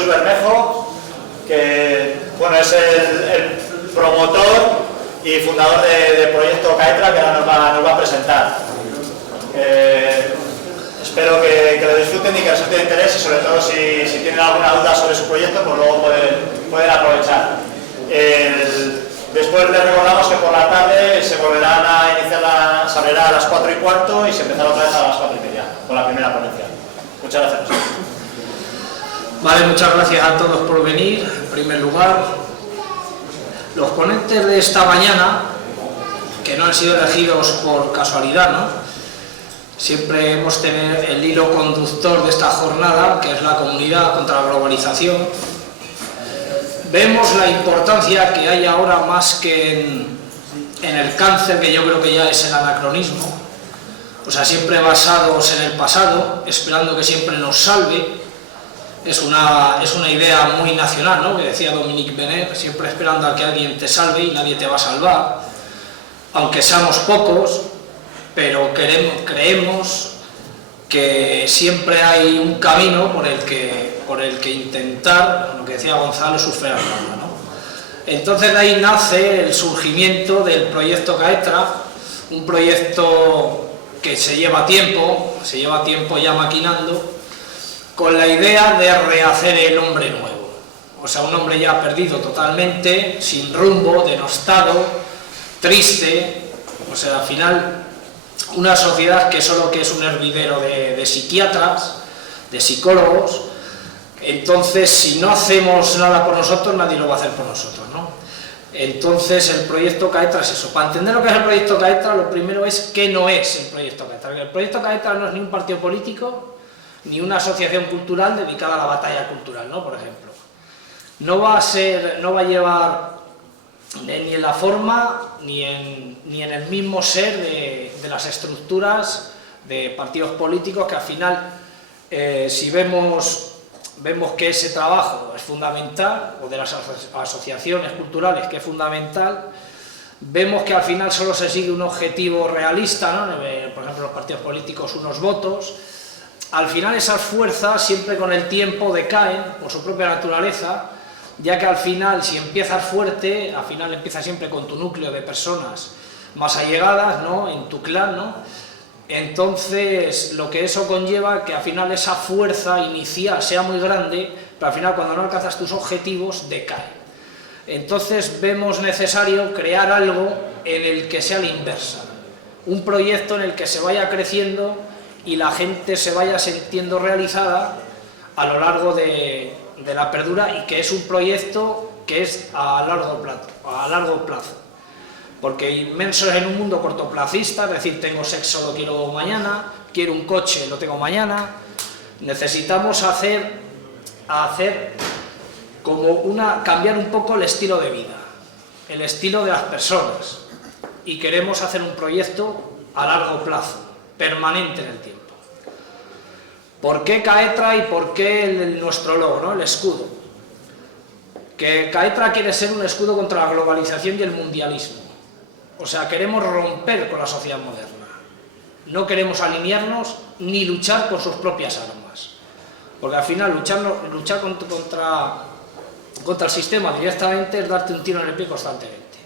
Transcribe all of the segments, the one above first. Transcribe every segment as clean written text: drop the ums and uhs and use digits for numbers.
Jesús Bermejo, que bueno, es el promotor y fundador del proyecto Caetra, que ahora nos va a presentar. Espero que lo disfruten y que resulte de interés, y sobre todo si tienen alguna duda sobre su proyecto, pues luego pueden aprovechar. Después les recordamos que por la tarde se volverán a iniciar, se abrirá a las 4:15 y se empezará otra vez a las 4:30 con la primera ponencia. Muchas gracias. Vale, muchas gracias a todos por venir. En primer lugar, los ponentes de esta mañana, que no han sido elegidos por casualidad, ¿no? Siempre hemos tenido el hilo conductor de esta jornada, que es la comunidad contra la globalización. Vemos la importancia que hay ahora más que en el cáncer, que yo creo que ya es el anacronismo, o sea, siempre basados en el pasado, esperando que siempre nos salve. Es una idea muy nacional, ¿no?, que decía Dominique Benet, siempre esperando a que alguien te salve y nadie te va a salvar, aunque seamos pocos, pero creemos que siempre hay un camino por el que intentar, lo que decía Gonzalo, sufrir, ¿no? Entonces de ahí nace el surgimiento del proyecto Caetra, un proyecto que se lleva tiempo ya maquinando, con la idea de rehacer el hombre nuevo, o sea, un hombre ya perdido totalmente, sin rumbo, denostado, triste, o sea, al final una sociedad que solo que es un hervidero de psiquiatras, de psicólogos. Entonces, si no hacemos nada por nosotros, nadie lo va a hacer por nosotros, ¿no? Entonces, el proyecto Caetra es eso. Para entender lo que es el proyecto Caetra, lo primero es qué no es el proyecto Caetra. El proyecto Caetra no es ni un partido político, ni una asociación cultural dedicada a la batalla cultural, ¿no? Por ejemplo. No va a llevar ni en la forma, ni en el mismo ser de las estructuras de partidos políticos, que al final, si vemos que ese trabajo es fundamental, o de las asociaciones culturales, que es fundamental, vemos que al final solo se sigue un objetivo realista, ¿no? Por ejemplo, los partidos políticos, unos votos. Al final esas fuerzas siempre con el tiempo decaen por su propia naturaleza, ya que al final, si empiezas fuerte, al final empieza siempre con tu núcleo de personas más allegadas, ¿no?, en tu clan, ¿no? Entonces, lo que eso conlleva, que al final esa fuerza inicial sea muy grande, pero al final cuando no alcanzas tus objetivos, decae. Entonces vemos necesario crear algo en el que sea la inversa, un proyecto en el que se vaya creciendo y la gente se vaya sintiendo realizada a lo largo de la perdura, y que es un proyecto que es a largo plazo. Porque inmenso es en un mundo cortoplacista, es decir, tengo sexo, lo quiero mañana, quiero un coche, lo tengo mañana. Necesitamos cambiar un poco el estilo de vida, el estilo de las personas, y queremos hacer un proyecto a largo plazo, permanente en el tiempo. ¿Por qué Caetra y por qué nuestro logo, ¿no?, el escudo? Que Caetra quiere ser un escudo contra la globalización y el mundialismo. O sea, queremos romper con la sociedad moderna. No queremos alinearnos ni luchar por sus propias armas. Porque al final luchar contra el sistema directamente es darte un tiro en el pie constantemente.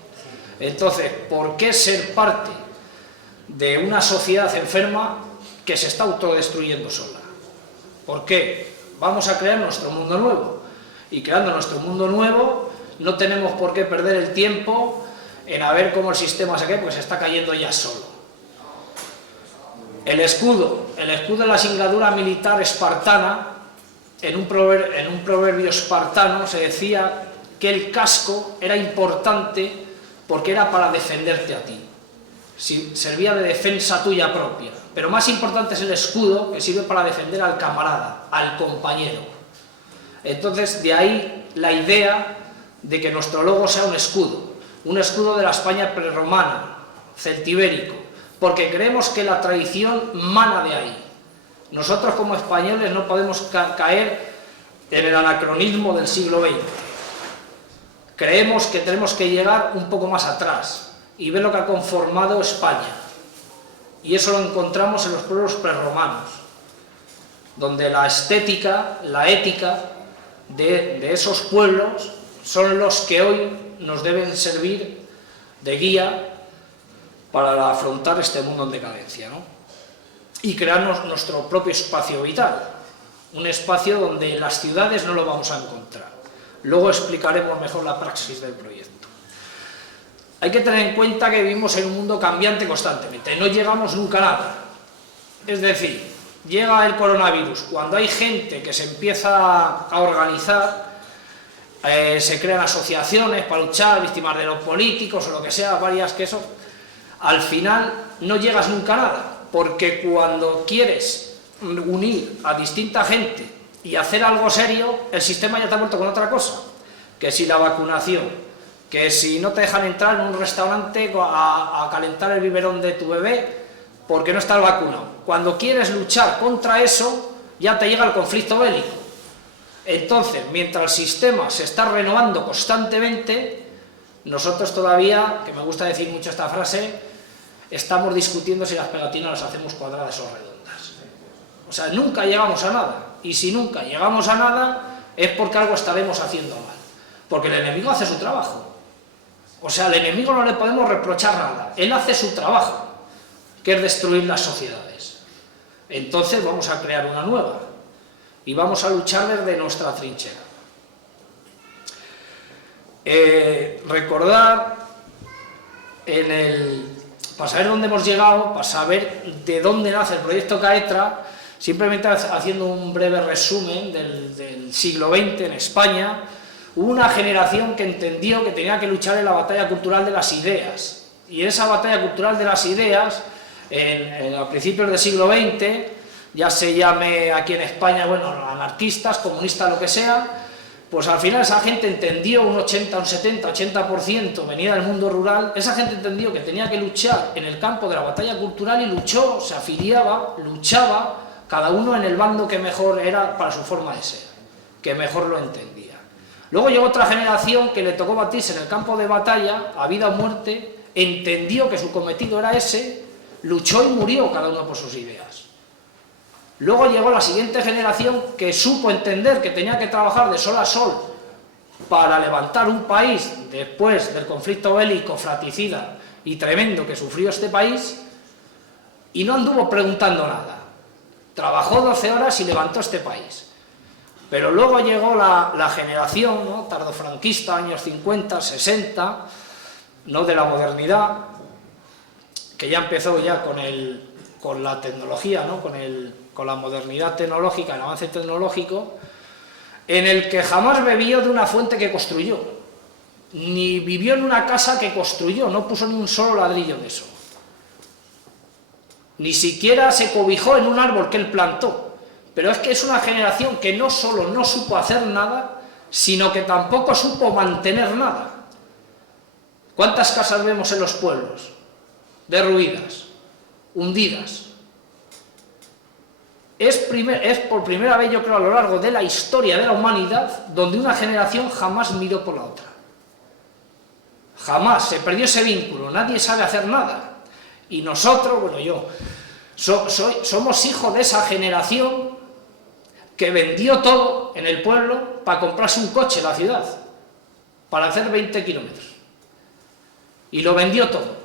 Entonces, ¿por qué ser parte de una sociedad enferma que se está autodestruyendo sola? ¿Por qué? Vamos a crear nuestro mundo nuevo. Y creando nuestro mundo nuevo, no tenemos por qué perder el tiempo en a ver cómo el sistema se cae, porque se está cayendo ya solo. El escudo es la singladura militar espartana. En un proverbio espartano se decía que el casco era importante porque era para defenderte a ti. Servía de defensa tuya propia. Pero más importante es el escudo, que sirve para defender al camarada, al compañero. Entonces, de ahí la idea de que nuestro logo sea un escudo de la España prerromana, celtibérico, porque creemos que la tradición mana de ahí. Nosotros como españoles no podemos caer en el anacronismo del siglo XX. Creemos que tenemos que llegar un poco más atrás y ver lo que ha conformado España. Y eso lo encontramos en los pueblos prerromanos, donde la estética, la ética, de esos pueblos son los que hoy nos deben servir de guía para afrontar este mundo en decadencia, ¿no? Y crearnos nuestro propio espacio vital, un espacio donde en las ciudades no lo vamos a encontrar. Luego explicaremos mejor la praxis del proyecto. Hay que tener en cuenta que vivimos en un mundo cambiante constantemente, no llegamos nunca a nada. Es decir, llega el coronavirus, cuando hay gente que se empieza a organizar, se crean asociaciones para luchar, víctimas de los políticos o lo que sea, varias que eso, al final no llegas nunca a nada, porque cuando quieres unir a distinta gente y hacer algo serio, el sistema ya te ha vuelto con otra cosa, que si la vacunación, que si no te dejan entrar en un restaurante a calentar el biberón de tu bebé porque no estás vacunado. Cuando quieres luchar contra eso, ya te llega el conflicto bélico. Entonces, mientras el sistema se está renovando constantemente, nosotros todavía, que me gusta decir mucho esta frase, estamos discutiendo si las pegatinas las hacemos cuadradas o redondas. O sea, nunca llegamos a nada. Y si nunca llegamos a nada, es porque algo estaremos haciendo mal. Porque el enemigo hace su trabajo. O sea, al enemigo no le podemos reprochar nada. Él hace su trabajo, que es destruir las sociedades. Entonces vamos a crear una nueva. Y vamos a luchar desde nuestra trinchera. Recordar, para saber dónde hemos llegado, para saber de dónde nace el proyecto CAETRA, simplemente haciendo un breve resumen del siglo XX en España, hubo una generación que entendió que tenía que luchar en la batalla cultural de las ideas. Y en esa batalla cultural de las ideas, a principios del siglo XX, ya se llame aquí en España, bueno, anarquistas, comunistas, lo que sea, pues al final esa gente entendió, un 80, un 70, 80% venía del mundo rural, esa gente entendió que tenía que luchar en el campo de la batalla cultural y luchó, se afiliaba, luchaba, cada uno en el bando que mejor era para su forma de ser, que mejor lo entendía. Luego llegó otra generación que le tocó batirse en el campo de batalla, a vida o muerte, entendió que su cometido era ese, luchó y murió cada uno por sus ideas. Luego llegó la siguiente generación que supo entender que tenía que trabajar de sol a sol para levantar un país después del conflicto bélico, fratricida y tremendo que sufrió este país, y no anduvo preguntando nada. Trabajó 12 horas y levantó este país. Pero luego llegó la generación, ¿no?, tardofranquista, años 50, 60, no de la modernidad, que ya empezó ya con la tecnología, ¿no?, con la modernidad tecnológica, el avance tecnológico, en el que jamás bebió de una fuente que construyó, ni vivió en una casa que construyó, no puso ni un solo ladrillo de eso. Ni siquiera se cobijó en un árbol que él plantó. Pero es que es una generación que no solo no supo hacer nada, sino que tampoco supo mantener nada. ¿Cuántas casas vemos en los pueblos? Derruidas, hundidas. Es por primera vez, yo creo, a lo largo de la historia de la humanidad, donde una generación jamás miró por la otra. Jamás, se perdió ese vínculo, nadie sabe hacer nada. Y nosotros, bueno, yo, somos hijos de esa generación que vendió todo en el pueblo para comprarse un coche en la ciudad, para hacer 20 kilómetros. Y lo vendió todo.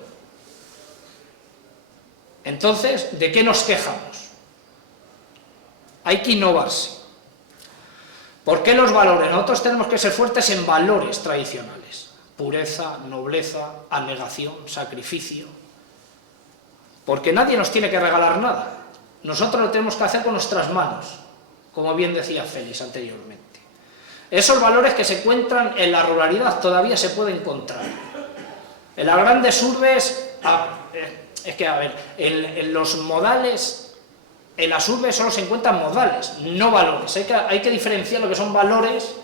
Entonces, ¿de qué nos quejamos? Hay que innovarse. ¿Por qué los valores? Nosotros tenemos que ser fuertes en valores tradicionales. Pureza, nobleza, abnegación, sacrificio. Porque nadie nos tiene que regalar nada. Nosotros lo tenemos que hacer con nuestras manos, como bien decía Félix anteriormente. Esos valores que se encuentran en la ruralidad todavía se pueden encontrar. En las grandes urbes, es que, a ver, en los modales, en las urbes solo se encuentran modales, no valores. Hay que diferenciar lo que son valores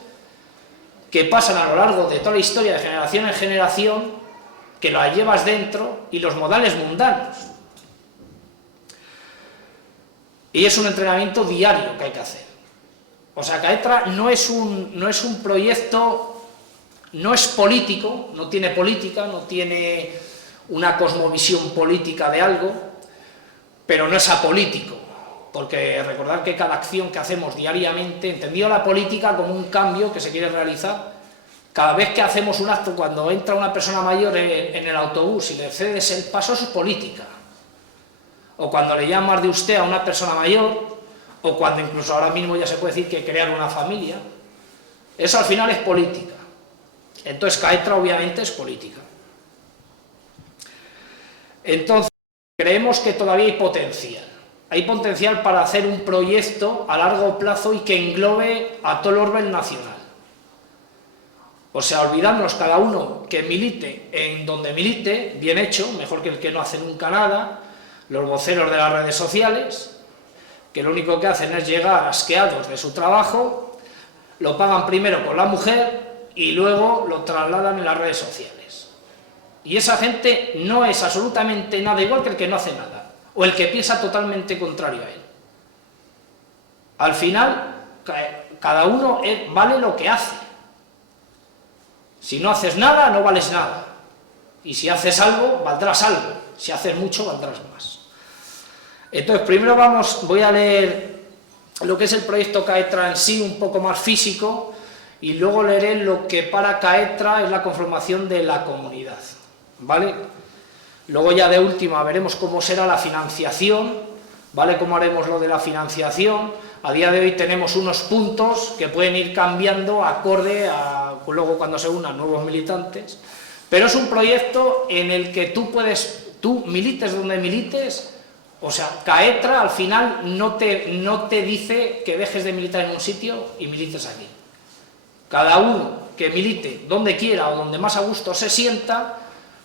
que pasan a lo largo de toda la historia, de generación en generación, que la llevas dentro, y los modales mundanos. Y es un entrenamiento diario que hay que hacer. O sea, CAETRA no es un proyecto, no es político, no tiene política, no tiene una cosmovisión política de algo, pero no es apolítico, porque recordad que cada acción que hacemos diariamente, entendido la política como un cambio que se quiere realizar, cada vez que hacemos un acto, cuando entra una persona mayor en el autobús y le cedes el paso, eso es política. O cuando le llamas de usted a una persona mayor, o cuando incluso ahora mismo ya se puede decir que crear una familia, eso al final es política. Entonces Caetra obviamente es política. Entonces creemos que todavía hay potencial para hacer un proyecto a largo plazo y que englobe a todo el orden nacional. O sea, olvidarnos cada uno que milite en donde milite, bien hecho, mejor que el que no hace nunca nada, los voceros de las redes sociales, que lo único que hacen es llegar asqueados de su trabajo, lo pagan primero con la mujer y luego lo trasladan en las redes sociales. Y esa gente no es absolutamente nada igual que el que no hace nada, o el que piensa totalmente contrario a él. Al final, cada uno vale lo que hace. Si no haces nada, no vales nada. Y si haces algo, valdrás algo. Si haces mucho, valdrás más. Entonces, primero voy a leer lo que es el proyecto Caetra en sí, un poco más físico, y luego leeré lo que para Caetra es la conformación de la comunidad, ¿vale? Luego ya de última veremos cómo será la financiación, ¿vale? Cómo haremos lo de la financiación. A día de hoy tenemos unos puntos que pueden ir cambiando acorde a luego cuando se unan nuevos militantes, pero es un proyecto en el que tú milites donde milites, o sea, Caetra al final no te dice que dejes de militar en un sitio y milites aquí. Cada uno que milite donde quiera o donde más a gusto se sienta,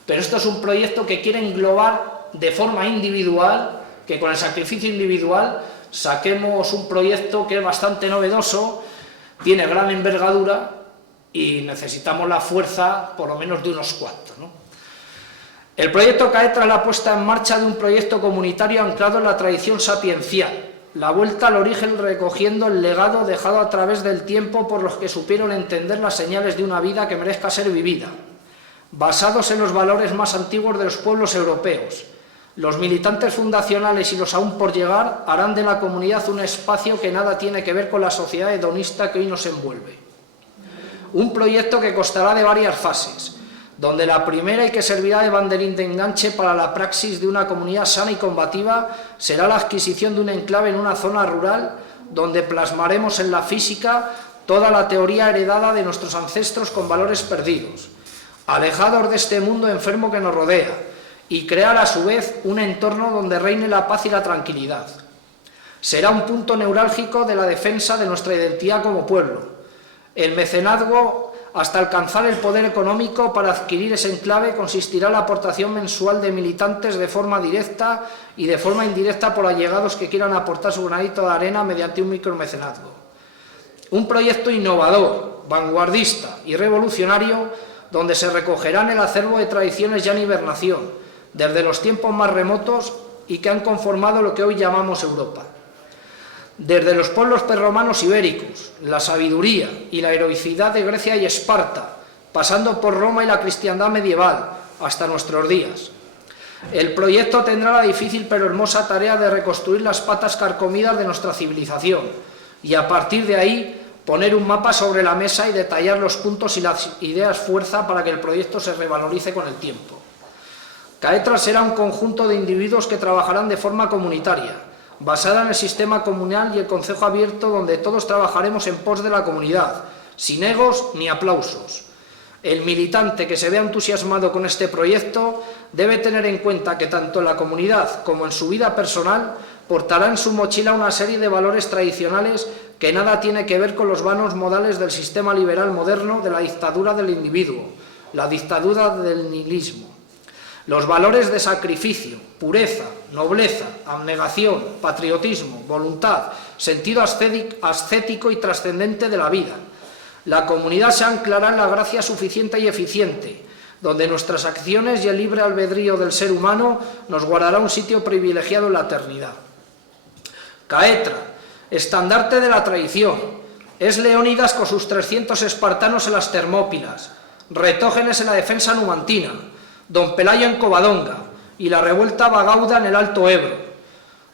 pero esto es un proyecto que quiere englobar de forma individual, que con el sacrificio individual saquemos un proyecto que es bastante novedoso, tiene gran envergadura y necesitamos la fuerza por lo menos de unos cuantos, ¿no? El proyecto Caetra es la puesta en marcha de un proyecto comunitario anclado en la tradición sapiencial, la vuelta al origen recogiendo el legado dejado a través del tiempo por los que supieron entender las señales de una vida que merezca ser vivida, basados en los valores más antiguos de los pueblos europeos. Los militantes fundacionales y los aún por llegar harán de la comunidad un espacio que nada tiene que ver con la sociedad hedonista que hoy nos envuelve. Un proyecto que constará de varias fases, donde la primera y que servirá de banderín de enganche para la praxis de una comunidad sana y combativa será la adquisición de un enclave en una zona rural donde plasmaremos en la física toda la teoría heredada de nuestros ancestros con valores perdidos, alejados de este mundo enfermo que nos rodea, y crear a su vez un entorno donde reine la paz y la tranquilidad. Será un punto neurálgico de la defensa de nuestra identidad como pueblo. El mecenazgo hasta alcanzar el poder económico para adquirir ese enclave consistirá en la aportación mensual de militantes de forma directa y de forma indirecta por allegados que quieran aportar su granito de arena mediante un micromecenazgo. Un proyecto innovador, vanguardista y revolucionario donde se recogerán el acervo de tradiciones ya en hibernación, desde los tiempos más remotos y que han conformado lo que hoy llamamos Europa. Desde los pueblos prerromanos ibéricos, la sabiduría y la heroicidad de Grecia y Esparta, pasando por Roma y la cristiandad medieval, hasta nuestros días. El proyecto tendrá la difícil pero hermosa tarea de reconstruir las patas carcomidas de nuestra civilización y a partir de ahí poner un mapa sobre la mesa y detallar los puntos y las ideas fuerza para que el proyecto se revalorice con el tiempo. Caetra será un conjunto de individuos que trabajarán de forma comunitaria, basada en el sistema comunal y el concejo abierto donde todos trabajaremos en pos de la comunidad, sin egos ni aplausos. El militante que se vea entusiasmado con este proyecto debe tener en cuenta que tanto en la comunidad como en su vida personal portará en su mochila una serie de valores tradicionales que nada tiene que ver con los vanos modales del sistema liberal moderno de la dictadura del individuo, la dictadura del nihilismo. Los valores de sacrificio, pureza, nobleza, abnegación, patriotismo, voluntad, sentido ascético y trascendente de la vida. La comunidad se anclará en la gracia suficiente y eficiente, donde nuestras acciones y el libre albedrío del ser humano nos guardará un sitio privilegiado en la eternidad. Caetra, estandarte de la tradición, es Leónidas con sus 300 espartanos en las Termópilas, Retógenes en la defensa numantina, Don Pelayo en Covadonga y la revuelta bagauda en el Alto Ebro.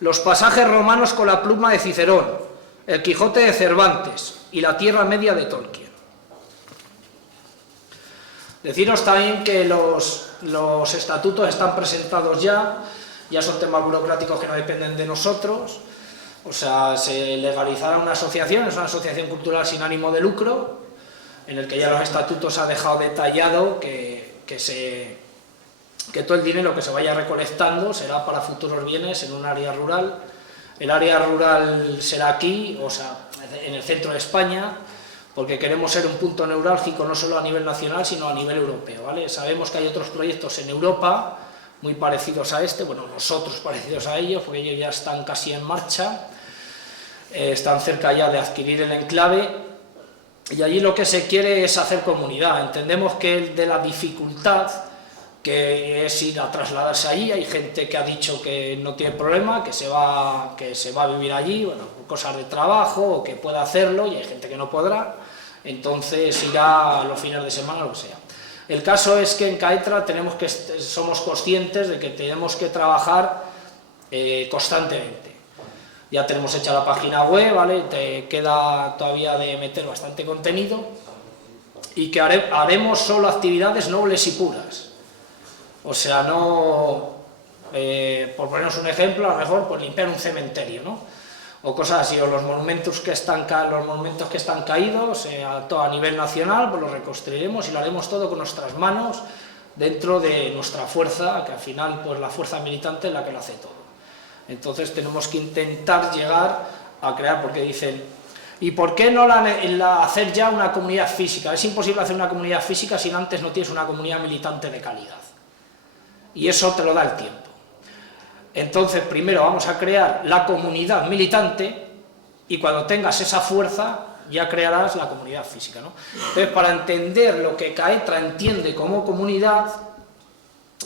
los pasajes romanos con la pluma de Cicerón, el Quijote de Cervantes y la Tierra Media de Tolkien. Deciros también que los estatutos están presentados ya son temas burocráticos que no dependen de nosotros, o sea, se legalizará una asociación, es una asociación cultural sin ánimo de lucro, en el que ya los estatutos ha dejado detallado que todo el dinero que se vaya recolectando será para futuros bienes en un área rural. El área rural será aquí, o sea, en el centro de España, porque queremos ser un punto neurálgico no solo a nivel nacional, sino a nivel europeo, ¿vale? Sabemos que hay otros proyectos en Europa muy parecidos a este, bueno, nosotros parecidos a ellos, porque ellos ya están casi en marcha, están cerca ya de adquirir el enclave, y allí lo que se quiere es hacer comunidad. Entendemos que de la dificultad que es ir a trasladarse allí, hay gente que ha dicho que no tiene problema, que se va a vivir allí, bueno, por cosas de trabajo, o que pueda hacerlo, y hay gente que no podrá, entonces irá a los fines de semana, lo que sea. El caso es que en Caetra somos conscientes de que tenemos que trabajar constantemente. Ya tenemos hecha la página web, ¿vale? Te queda todavía de meter bastante contenido, y que haremos solo actividades nobles y puras. O sea, no, por ponernos un ejemplo, a lo mejor pues limpiar un cementerio, ¿no? O cosas así, o los monumentos que están caídos, a nivel nacional, pues los reconstruiremos y lo haremos todo con nuestras manos, dentro de nuestra fuerza, que al final pues la fuerza militante es la que lo hace todo. Entonces tenemos que intentar llegar a crear, porque dicen, ¿y por qué no hacer ya una comunidad física? Es imposible hacer una comunidad física si antes no tienes una comunidad militante de calidad. Y eso te lo da el tiempo. Entonces, primero vamos a crear la comunidad militante, y cuando tengas esa fuerza, ya crearás la comunidad física, ¿no? Entonces, para entender lo que Caetra entiende como comunidad,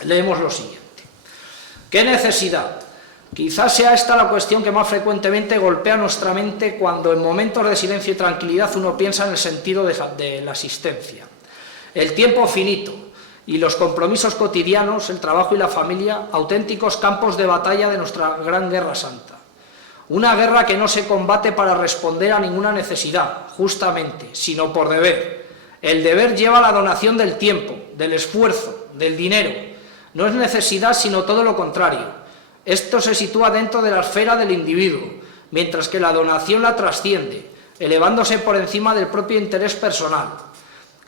leemos lo siguiente. ¿Qué necesidad? Quizás sea esta la cuestión que más frecuentemente golpea nuestra mente cuando en momentos de silencio y tranquilidad uno piensa en el sentido de la existencia. El tiempo finito y los compromisos cotidianos, el trabajo y la familia, auténticos campos de batalla de nuestra gran guerra santa. Una guerra que no se combate para responder a ninguna necesidad, justamente, sino por deber. El deber lleva la donación del tiempo, del esfuerzo, del dinero. No es necesidad, sino todo lo contrario. Esto se sitúa dentro de la esfera del individuo, mientras que la donación la trasciende, elevándose por encima del propio interés personal.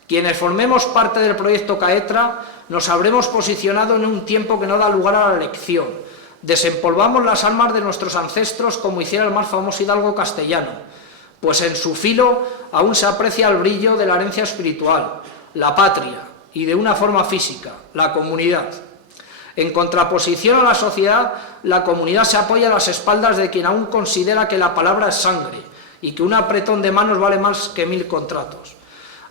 Quienes formemos parte del proyecto Caetra nos habremos posicionado en un tiempo que no da lugar a la elección. Desempolvamos las armas de nuestros ancestros como hiciera el más famoso hidalgo castellano, pues en su filo aún se aprecia el brillo de la herencia espiritual, la patria, y de una forma física, la comunidad. En contraposición a la sociedad, la comunidad se apoya a las espaldas de quien aún considera que la palabra es sangre y que un apretón de manos vale más que 1000 contratos.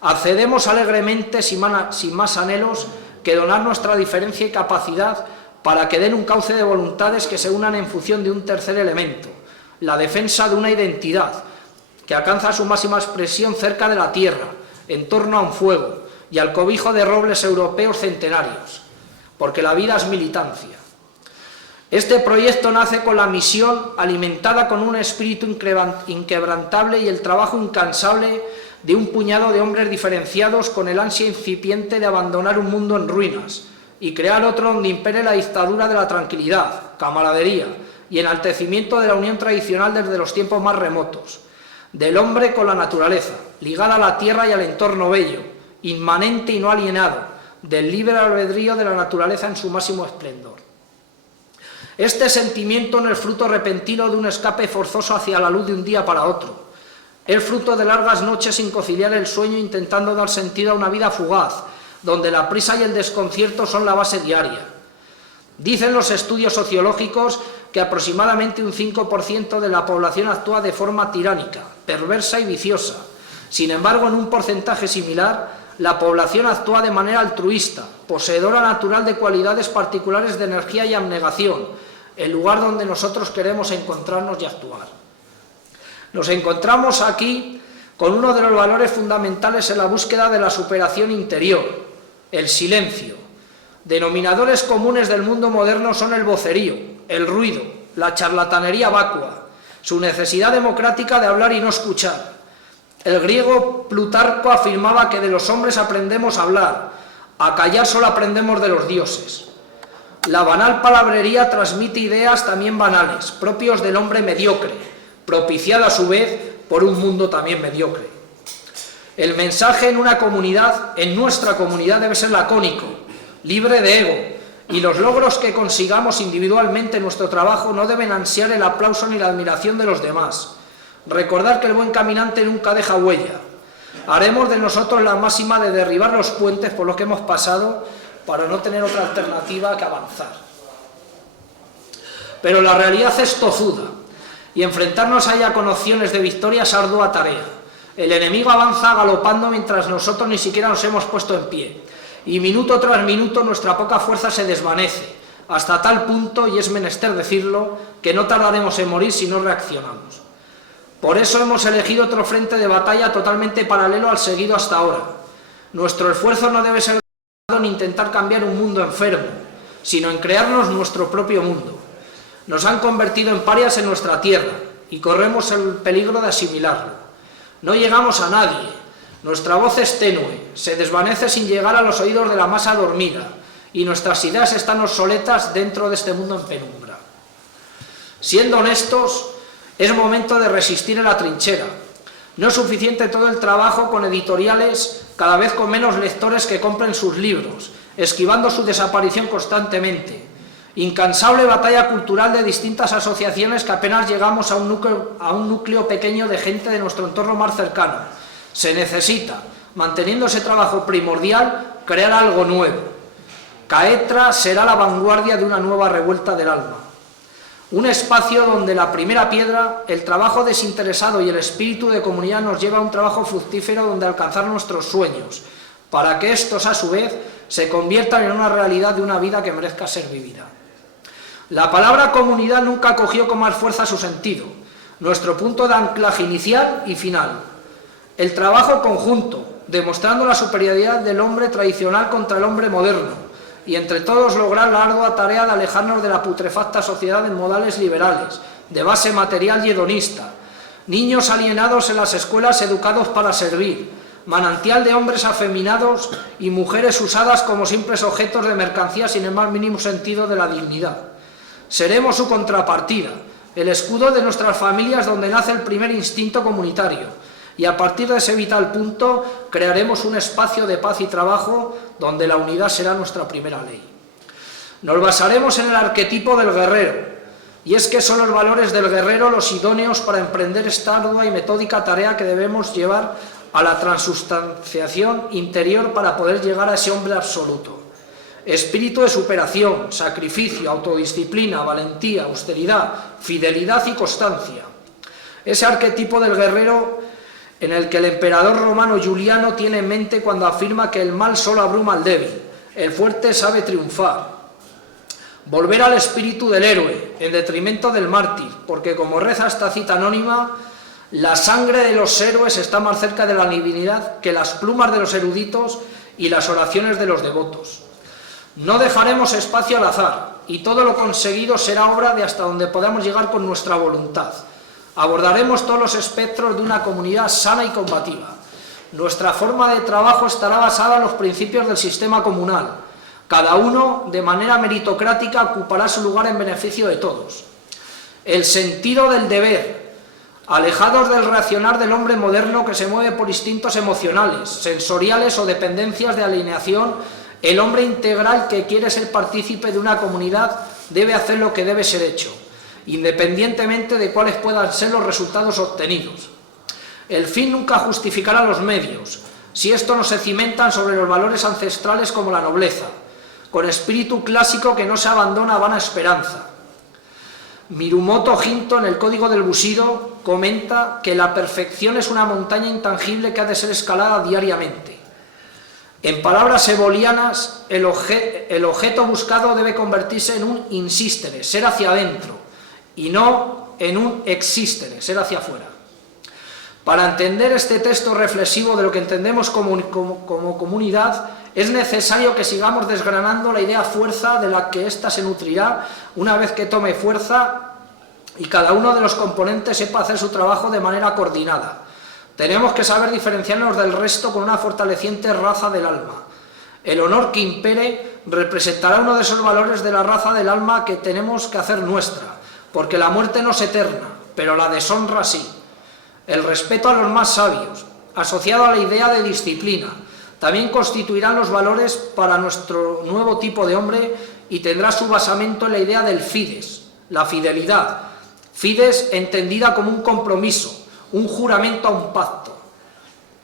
Accedemos alegremente, sin más anhelos que donar nuestra diferencia y capacidad para que den un cauce de voluntades que se unan en función de un tercer elemento, la defensa de una identidad que alcanza su máxima expresión cerca de la tierra, en torno a un fuego y al cobijo de robles europeos centenarios, porque la vida es militancia. Este proyecto nace con la misión alimentada con un espíritu inquebrantable y el trabajo incansable de un puñado de hombres diferenciados con el ansia incipiente de abandonar un mundo en ruinas y crear otro donde impere la dictadura de la tranquilidad, camaradería y enaltecimiento de la unión tradicional desde los tiempos más remotos, del hombre con la naturaleza, ligada a la tierra y al entorno bello, inmanente y no alienado, del libre albedrío de la naturaleza en su máximo esplendor. Este sentimiento no es fruto repentino de un escape forzoso hacia la luz de un día para otro. Es fruto de largas noches sin conciliar el sueño intentando dar sentido a una vida fugaz, donde la prisa y el desconcierto son la base diaria. Dicen los estudios sociológicos que aproximadamente un 5% de la población actúa de forma tiránica, perversa y viciosa. Sin embargo, en un porcentaje similar, la población actúa de manera altruista, poseedora natural de cualidades particulares de energía y abnegación, el lugar donde nosotros queremos encontrarnos y actuar. Nos encontramos aquí con uno de los valores fundamentales en la búsqueda de la superación interior, el silencio. Denominadores comunes del mundo moderno son el vocerío, el ruido, la charlatanería vacua, su necesidad democrática de hablar y no escuchar. El griego Plutarco afirmaba que de los hombres aprendemos a hablar, a callar solo aprendemos de los dioses. La banal palabrería transmite ideas también banales, propios del hombre mediocre, propiciada a su vez por un mundo también mediocre. El mensaje en una comunidad, en nuestra comunidad, debe ser lacónico, libre de ego, y los logros que consigamos individualmente en nuestro trabajo no deben ansiar el aplauso ni la admiración de los demás. Recordar que el buen caminante nunca deja huella. Haremos de nosotros la máxima de derribar los puentes por los que hemos pasado para no tener otra alternativa que avanzar. Pero la realidad es tozuda y enfrentarnos a ella con opciones de victoria es ardua tarea. El enemigo avanza galopando mientras nosotros ni siquiera nos hemos puesto en pie. Y minuto tras minuto nuestra poca fuerza se desvanece, hasta tal punto, y es menester decirlo, que no tardaremos en morir si no reaccionamos. Por eso hemos elegido otro frente de batalla totalmente paralelo al seguido hasta ahora. Nuestro esfuerzo no debe ser en intentar cambiar un mundo enfermo, sino en crearnos nuestro propio mundo. Nos han convertido en parias en nuestra tierra y corremos el peligro de asimilarlo. No llegamos a nadie. Nuestra voz es tenue, se desvanece sin llegar a los oídos de la masa dormida, y nuestras ideas están obsoletas dentro de este mundo en penumbra. Siendo honestos, es momento de resistir en la trinchera. No es suficiente todo el trabajo con editoriales cada vez con menos lectores que compren sus libros, esquivando su desaparición constantemente. Incansable batalla cultural de distintas asociaciones que apenas llegamos a un núcleo pequeño de gente de nuestro entorno más cercano. Se necesita, manteniendo ese trabajo primordial, crear algo nuevo. Caetra será la vanguardia de una nueva revuelta del alma. Un espacio donde la primera piedra, el trabajo desinteresado y el espíritu de comunidad nos lleva a un trabajo fructífero donde alcanzar nuestros sueños, para que estos a su vez se conviertan en una realidad de una vida que merezca ser vivida. La palabra comunidad nunca cogió con más fuerza su sentido, nuestro punto de anclaje inicial y final. El trabajo conjunto, demostrando la superioridad del hombre tradicional contra el hombre moderno, y entre todos lograr la ardua tarea de alejarnos de la putrefacta sociedad de modales liberales, de base material y hedonista, niños alienados en las escuelas educados para servir, manantial de hombres afeminados y mujeres usadas como simples objetos de mercancía sin el más mínimo sentido de la dignidad. Seremos su contrapartida, el escudo de nuestras familias donde nace el primer instinto comunitario, y a partir de ese vital punto crearemos un espacio de paz y trabajo donde la unidad será nuestra primera ley. Nos basaremos en el arquetipo del guerrero, y es que son los valores del guerrero los idóneos para emprender esta ardua y metódica tarea que debemos llevar a la transustanciación interior para poder llegar a ese hombre absoluto. Espíritu de superación, sacrificio, autodisciplina, valentía, austeridad, fidelidad y constancia. Ese arquetipo del guerrero en el que el emperador romano Juliano tiene en mente cuando afirma que el mal solo abruma al débil, el fuerte sabe triunfar. Volver al espíritu del héroe, en detrimento del mártir, porque como reza esta cita anónima, la sangre de los héroes está más cerca de la divinidad que las plumas de los eruditos y las oraciones de los devotos. No dejaremos espacio al azar, y todo lo conseguido será obra de hasta donde podamos llegar con nuestra voluntad. Abordaremos todos los espectros de una comunidad sana y combativa. Nuestra forma de trabajo estará basada en los principios del sistema comunal. Cada uno, de manera meritocrática, ocupará su lugar en beneficio de todos. El sentido del deber, alejados del reaccionar del hombre moderno que se mueve por instintos emocionales, sensoriales o dependencias de alineación, el hombre integral que quiere ser partícipe de una comunidad debe hacer lo que debe ser hecho, independientemente de cuáles puedan ser los resultados obtenidos. El fin nunca justificará los medios, si estos no se cimentan sobre los valores ancestrales como la nobleza, con espíritu clásico que no se abandona a vana esperanza. Mirumoto Hinto, en el Código del Bushido, comenta que la perfección es una montaña intangible que ha de ser escalada diariamente. En palabras ebolianas, el objeto buscado debe convertirse en un insistere, ser hacia adentro, y no en un existere, ser hacia afuera. Para entender este texto reflexivo de lo que entendemos como comunidad, es necesario que sigamos desgranando la idea fuerza de la que ésta se nutrirá una vez que tome fuerza y cada uno de los componentes sepa hacer su trabajo de manera coordinada. Tenemos que saber diferenciarnos del resto con una fortaleciente raza del alma. El honor que impere representará uno de esos valores de la raza del alma que tenemos que hacer nuestra, porque la muerte no es eterna, pero la deshonra sí. El respeto a los más sabios, asociado a la idea de disciplina, también constituirán los valores para nuestro nuevo tipo de hombre y tendrá su basamento en la idea del fides, la fidelidad. Fides entendida como un compromiso, un juramento a un pacto.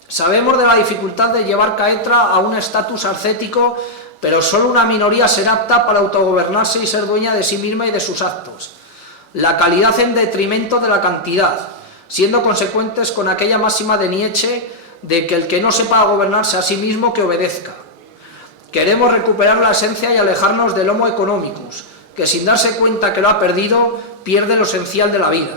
Sabemos de la dificultad de llevar Caetra a un estatus ascético, pero solo una minoría será apta para autogobernarse y ser dueña de sí misma y de sus actos. La calidad en detrimento de la cantidad, siendo consecuentes con aquella máxima de Nietzsche de que el que no sepa gobernarse a sí mismo que obedezca. Queremos recuperar la esencia y alejarnos del homo economicus, que sin darse cuenta que lo ha perdido, pierde lo esencial de la vida.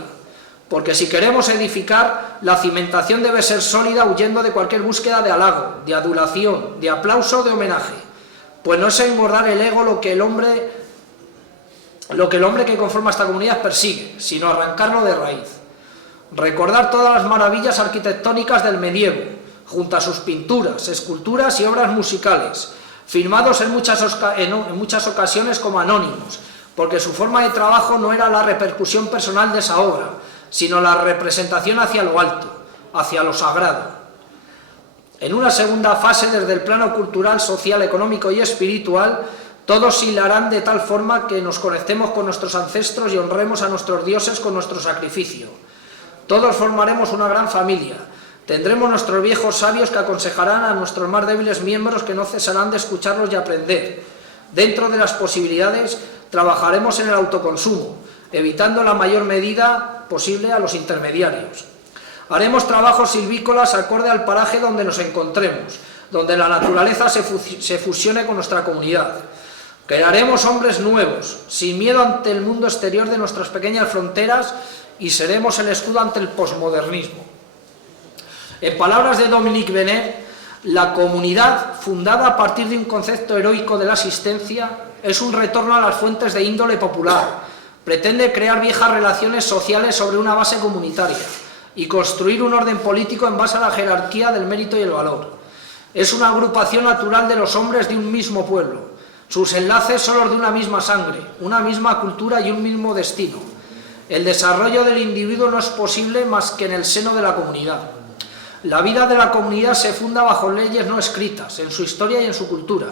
Porque si queremos edificar, la cimentación debe ser sólida, huyendo de cualquier búsqueda de halago, de adulación, de aplauso o de homenaje. Pues no es engordar el ego lo que el hombre que conforma esta comunidad persigue, sino arrancarlo de raíz. Recordar todas las maravillas arquitectónicas del medievo, junto a sus pinturas, esculturas y obras musicales, firmados en muchas ocasiones como anónimos, porque su forma de trabajo no era la repercusión personal de esa obra, sino la representación hacia lo alto, hacia lo sagrado. En una segunda fase, desde el plano cultural, social, económico y espiritual, todos hilarán de tal forma que nos conectemos con nuestros ancestros y honremos a nuestros dioses con nuestro sacrificio. Todos formaremos una gran familia. Tendremos nuestros viejos sabios que aconsejarán a nuestros más débiles miembros que no cesarán de escucharlos y aprender. Dentro de las posibilidades, trabajaremos en el autoconsumo, evitando la mayor medida posible a los intermediarios. Haremos trabajos silvícolas acorde al paraje donde nos encontremos, donde la naturaleza se fusione con nuestra comunidad. Crearemos hombres nuevos, sin miedo ante el mundo exterior de nuestras pequeñas fronteras, y seremos el escudo ante el posmodernismo. En palabras de Dominique Bennett, la comunidad, fundada a partir de un concepto heroico de la asistencia, es un retorno a las fuentes de índole popular. Pretende crear viejas relaciones sociales sobre una base comunitaria y construir un orden político en base a la jerarquía del mérito y el valor. Es una agrupación natural de los hombres de un mismo pueblo. Sus enlaces son los de una misma sangre, una misma cultura y un mismo destino. El desarrollo del individuo no es posible más que en el seno de la comunidad. La vida de la comunidad se funda bajo leyes no escritas, en su historia y en su cultura.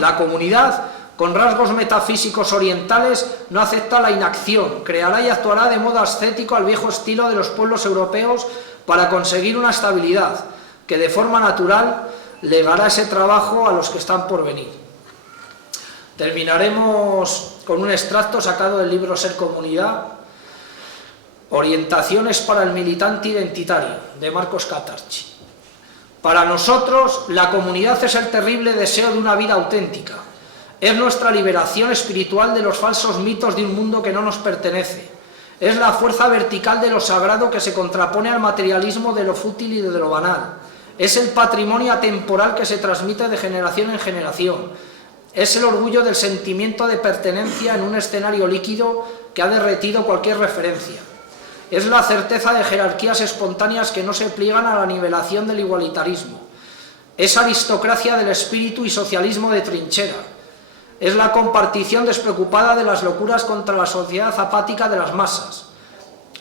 La comunidad, con rasgos metafísicos orientales, no acepta la inacción, creará y actuará de modo ascético al viejo estilo de los pueblos europeos para conseguir una estabilidad que de forma natural legará ese trabajo a los que están por venir. Terminaremos con un extracto sacado del libro Ser Comunidad, Orientaciones para el militante identitario, de Marcos Catarchi. Para nosotros, la comunidad es el terrible deseo de una vida auténtica. Es nuestra liberación espiritual de los falsos mitos de un mundo que no nos pertenece. Es la fuerza vertical de lo sagrado que se contrapone al materialismo de lo fútil y de lo banal. Es el patrimonio atemporal que se transmite de generación en generación. Es el orgullo del sentimiento de pertenencia en un escenario líquido que ha derretido cualquier referencia. Es la certeza de jerarquías espontáneas que no se pliegan a la nivelación del igualitarismo. Es aristocracia del espíritu y socialismo de trinchera. Es la compartición despreocupada de las locuras contra la sociedad apática de las masas.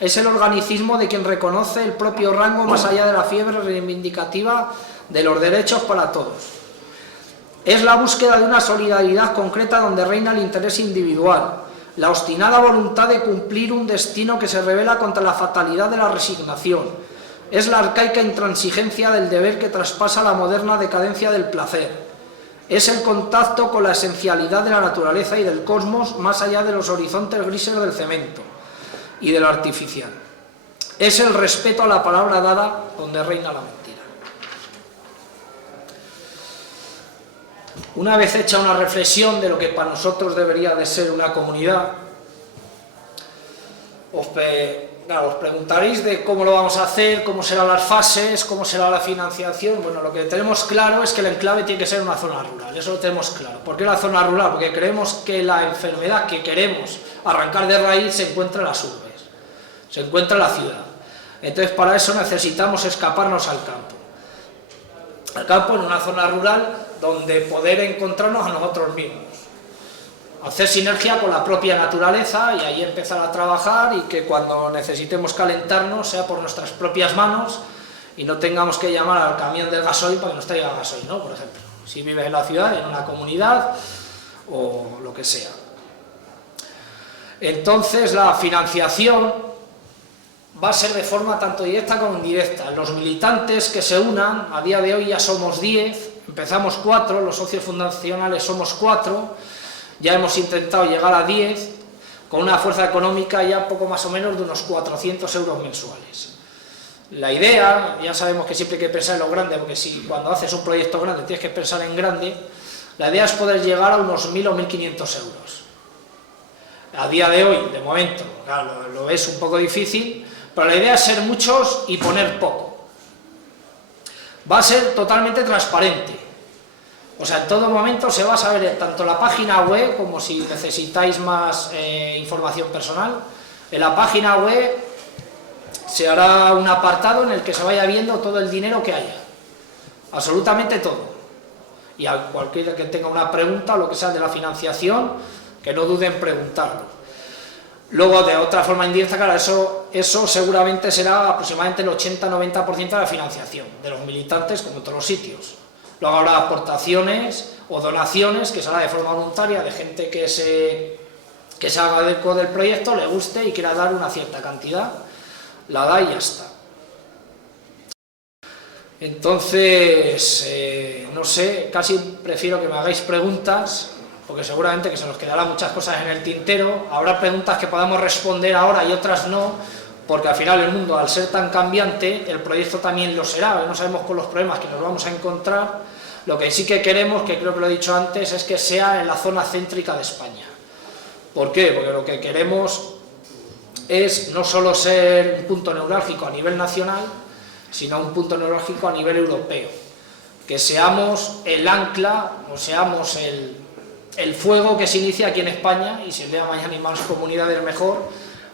Es el organicismo de quien reconoce el propio rango más allá de la fiebre reivindicativa de los derechos para todos. Es la búsqueda de una solidaridad concreta donde reina el interés individual, la obstinada voluntad de cumplir un destino que se revela contra la fatalidad de la resignación. Es la arcaica intransigencia del deber que traspasa la moderna decadencia del placer. Es el contacto con la esencialidad de la naturaleza y del cosmos más allá de los horizontes grises del cemento y de lo artificial. Es el respeto a la palabra dada donde reina la mentira. Una vez hecha una reflexión de lo que para nosotros debería de ser una comunidad, os Claro, os preguntaréis de cómo lo vamos a hacer, cómo serán las fases, cómo será la financiación. Bueno, lo que tenemos claro es que el enclave tiene que ser una zona rural, eso lo tenemos claro. ¿Por qué la zona rural? Porque creemos que la enfermedad que queremos arrancar de raíz se encuentra en las urbes, se encuentra en la ciudad. Entonces, para eso necesitamos escaparnos al campo. Al campo, en una zona rural, donde poder encontrarnos a nosotros mismos. Hacer sinergia con la propia naturaleza y ahí empezar a trabajar, y que cuando necesitemos calentarnos sea por nuestras propias manos y no tengamos que llamar al camión del gasoil para que nos traiga gasoil, ¿no? Por ejemplo, si vives en la ciudad, en una comunidad o lo que sea. Entonces, la financiación va a ser de forma tanto directa como indirecta. Los militantes que se unan, a día de hoy ya somos 10, empezamos 4, los socios fundacionales somos 4, ya hemos intentado llegar a 10, con una fuerza económica ya poco más o menos de unos 400 euros mensuales. La idea, ya sabemos que siempre hay que pensar en lo grande, porque si cuando haces un proyecto grande tienes que pensar en grande, la idea es poder llegar a unos 1.000 o 1.500 euros. A día de hoy, de momento, claro, lo es un poco difícil, pero la idea es ser muchos y poner poco. Va a ser totalmente transparente. O sea, en todo momento se va a saber tanto la página web, como si necesitáis más información personal. En la página web se hará un apartado en el que se vaya viendo todo el dinero que haya. Absolutamente todo. Y a cualquiera que tenga una pregunta o lo que sea de la financiación, que no duden en preguntarlo. Luego, de otra forma indirecta, claro, eso seguramente será aproximadamente el 80-90% de la financiación, de los militantes, como en todos los sitios. Luego habrá aportaciones o donaciones, que será de forma voluntaria, de gente que se haga eco del proyecto, le guste y quiera dar una cierta cantidad, la da y ya está. Entonces, no sé, casi prefiero que me hagáis preguntas, porque seguramente que se nos quedarán muchas cosas en el tintero. Habrá preguntas que podamos responder ahora y otras no, porque al final el mundo, al ser tan cambiante, el proyecto también lo será, no sabemos con los problemas que nos vamos a encontrar. Lo que sí que queremos, que creo que lo he dicho antes, es que sea en la zona céntrica de España. ¿Por qué? Porque lo que queremos es no solo ser un punto neurálgico a nivel nacional, sino un punto neurálgico a nivel europeo. Que seamos el ancla, o seamos el fuego que se inicia aquí en España, y si el día de mañana hay más comunidades mejor,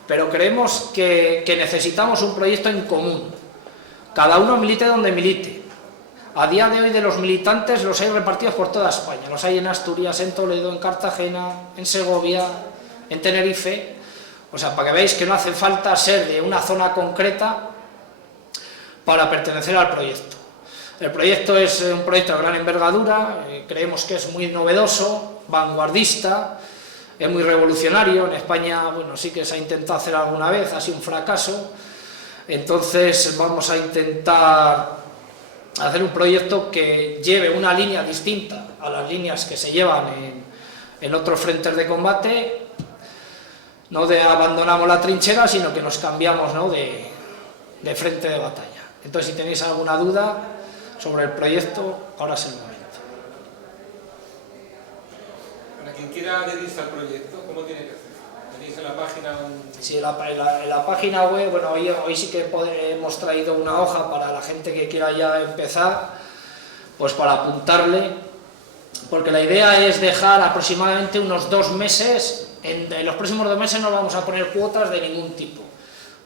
pero creemos que necesitamos un proyecto en común. Cada uno milite donde milite. A día de hoy, de los militantes los hay repartidos por toda España. Los hay en Asturias, en Toledo, en Cartagena, en Segovia, en Tenerife. O sea, para que veáis que no hace falta ser de una zona concreta para pertenecer al proyecto. El proyecto es un proyecto de gran envergadura, creemos que es muy novedoso, vanguardista, es muy revolucionario. En España, bueno, sí que se ha intentado hacer alguna vez, ha sido un fracaso. Entonces vamos a intentar hacer un proyecto que lleve una línea distinta a las líneas que se llevan en otros frentes de combate. No de abandonamos la trinchera, sino que nos cambiamos, ¿no?, de frente de batalla. Entonces, si tenéis alguna duda sobre el proyecto, ahora es el momento. Para quien quiera adherirse al proyecto, ¿cómo tiene que hacer? ¿Tenéis en la página un...? Sí, en la página web, bueno, hoy sí que hemos traído una hoja para la gente que quiera ya empezar, pues para apuntarle, porque la idea es dejar aproximadamente unos 2 meses, en los próximos 2 meses no vamos a poner cuotas de ningún tipo,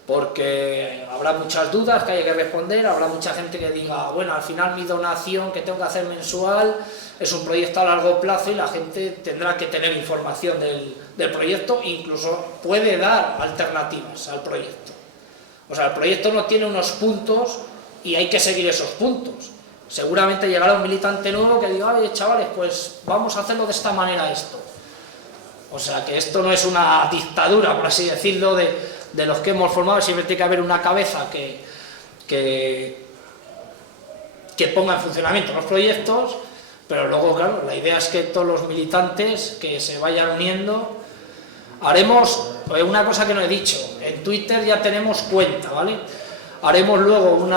porque habrá muchas dudas que haya que responder, habrá mucha gente que diga, bueno, al final mi donación que tengo que hacer mensual es un proyecto a largo plazo y la gente tendrá que tener información del proyecto, incluso puede dar alternativas al proyecto. O sea, el proyecto no tiene unos puntos y hay que seguir esos puntos. Seguramente llegará un militante nuevo que diga, oye, chavales, pues vamos a hacerlo de esta manera esto. O sea, que esto no es una dictadura, por así decirlo, de los que hemos formado. Siempre tiene que haber una cabeza que ponga en funcionamiento los proyectos, pero luego, claro, la idea es que todos los militantes que se vayan uniendo. Haremos una cosa que no he dicho, en Twitter ya tenemos cuenta, ¿vale? Haremos luego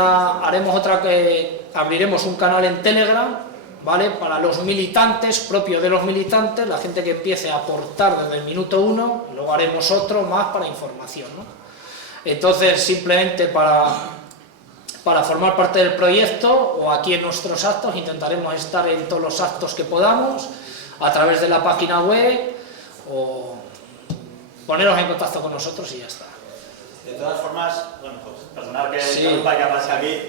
abriremos un canal en Telegram, ¿vale?, para los militantes, propio de los militantes, la gente que empiece a aportar desde el minuto 1, luego haremos otro más para información, ¿no? Entonces, simplemente para formar parte del proyecto o aquí en nuestros actos, intentaremos estar en todos los actos que podamos, a través de la página web o poneros en contacto con nosotros y ya está. De todas formas, bueno, pues perdonad que Sí. interrumpa y que aparezca aquí,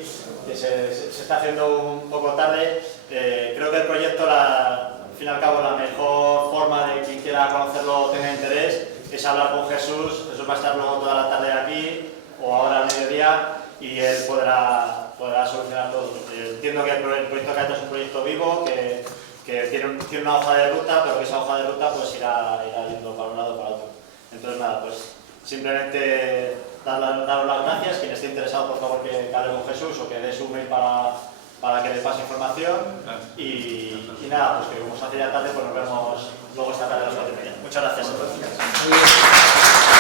que se está haciendo un poco tarde. Creo que el proyecto, al fin y al cabo, la mejor forma de quien quiera conocerlo, tenga interés, es hablar con Jesús. Jesús va a estar luego toda la tarde aquí o ahora al mediodía y él podrá solucionar todo. Entiendo que el proyecto Caetra es un proyecto vivo, que tiene una hoja de ruta, pero que esa hoja de ruta pues irá yendo para un lado o para otro. Entonces nada, pues simplemente daros las gracias. Quien esté interesado, por favor, que hable con Jesús o que dé su mail para que le pase información. Y nada, pues que como se hace ya tarde, pues nos vemos luego esta tarde a las 4:30. Muchas gracias. Muy bien.